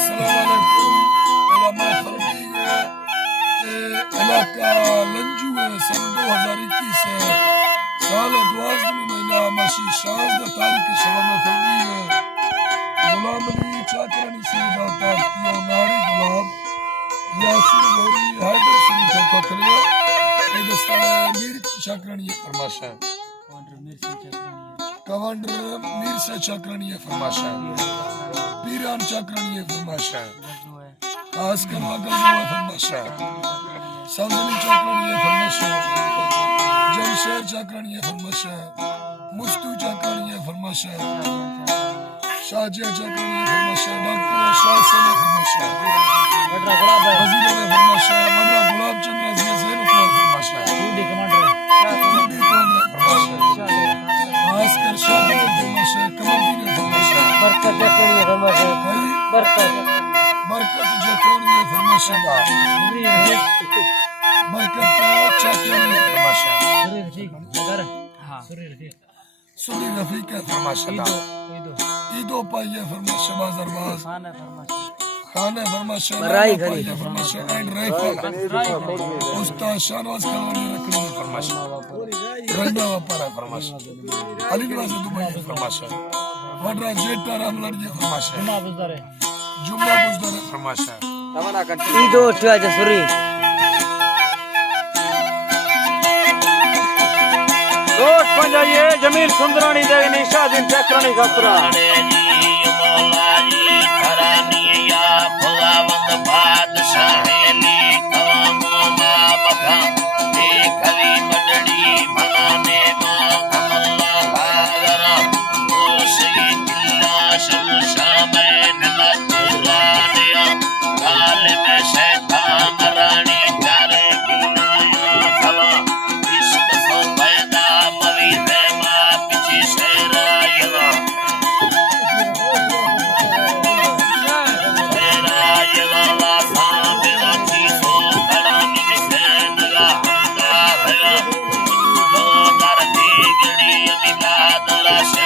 السلام علیکم علماء فرمی ہے علاقہ لنجو ہے سن 2021 ہے سال 12 مہینہ ماشی 16 تاریخ شوام فرمی ہے غلام علی چاکرانی سیدہ تاک کیوں ناری غلام یاسر گوری حیدر سنی چوکا کھلیا ایدستان میر چاکرانی فرماشا ہے کمانڈر میر سے چاکرانی فرماشا ہے پیران چاکرانی فرماشا ہے خاص کروا گزوا فرماشا ہے سوزنی چاکرانی فرماشا ہے جمشیر چاکرانی فرماشا ہے مستو چاکرانی فرماشا ہے شاہجہ چاکرانی فرماشا ہے ڈاکٹر شاہ سنے فرماشا ہے وزیر نے فرماشا ہے مدرہ گلاب چند رضی زین اقوال فرماشا ہے ٹوڈی کمانڈر فرماشا ہے خاص کر شاہ نے فرماشا ہے کمردی نے فرماشا ہے برکت جاکرانی فرماشا ہے برکت جاکرانی فرماشا ہے برکت چاکرانی فرماشا ہے سنی رفیق ہے فرماشا ہے ایدو پائیے فرماشا بازر باز خانہ فرماشا ہے پائیے فرماشا ہے اینڈ رائفل استاد شانواز کلوانی رکھنی فرماشا رنڈا واپارا فرماشا علی نواز دبائی فرماشا وڈرا جیٹا رام لڑی فرماشا جمعہ بزدر فرماشا ایدو اٹھوا جسوری روٹ پنجائیے جمیل سندرانی دیگنی شاہ دین چاکرانی خطرہ Gracias.